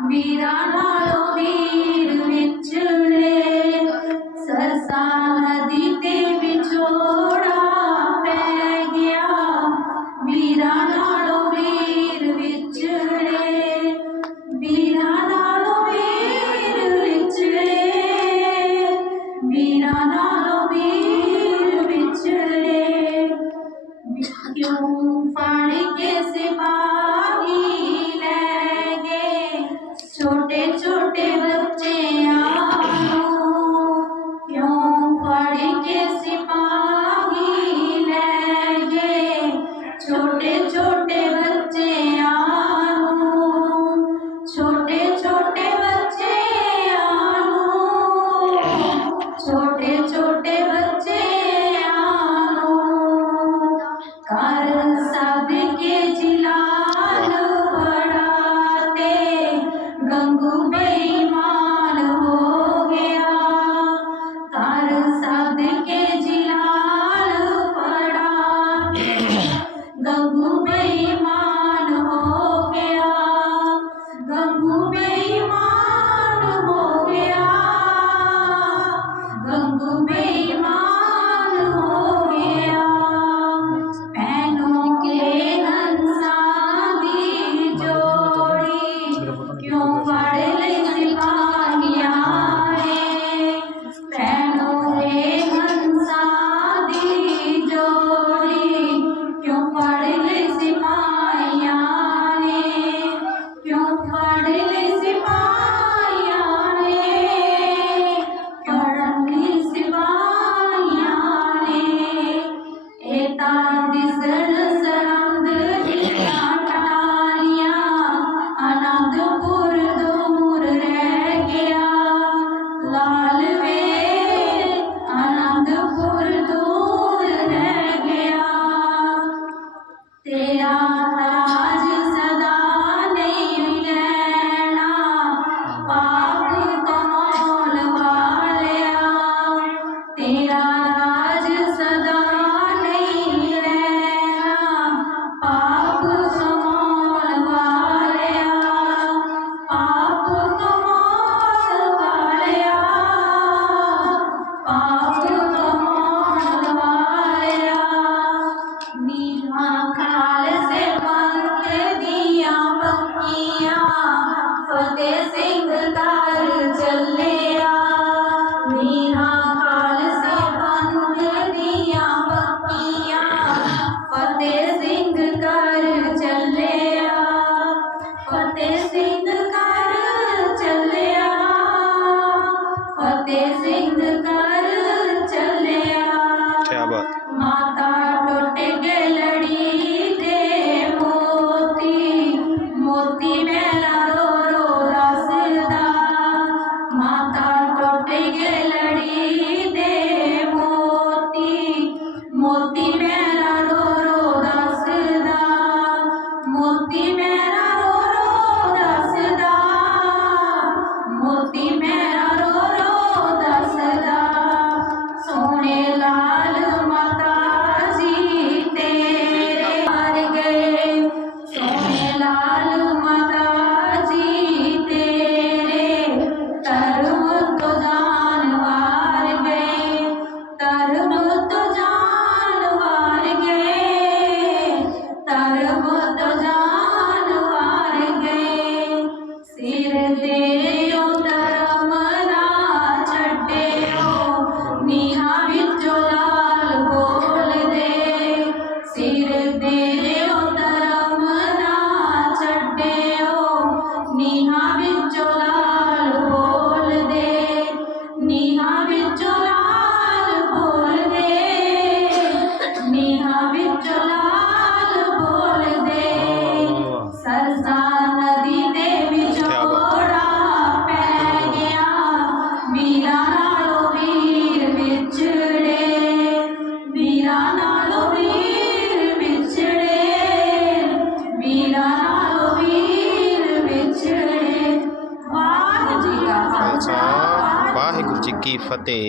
ਵੀਰਾਂ ਨਾਲੋਂ ਵੀਰ ਵਿਛੜੇ ਸਰਸਾ ਨਦੀ ਤੇ ਵਿਛੋੜਾ ਪੈ ਗਿਆ। ਵੀਰਾਂ ਨਾਲੋਂ ਵੀਰ ਵਿਛੜੇ ਵੀਰਾਂ ਨਾਲੋਂ ਵੀਰ ਵਿਛੜੇ ਵੀਰਾਂ ਨਾਲੋਂ ਵੀਰ ਵਿਛੜੇ ਕਿਉਂ ਫੜ ਕੇ ਸਿਵਾ உண்மை Amen. ਕੀ ਫਤਿਹ।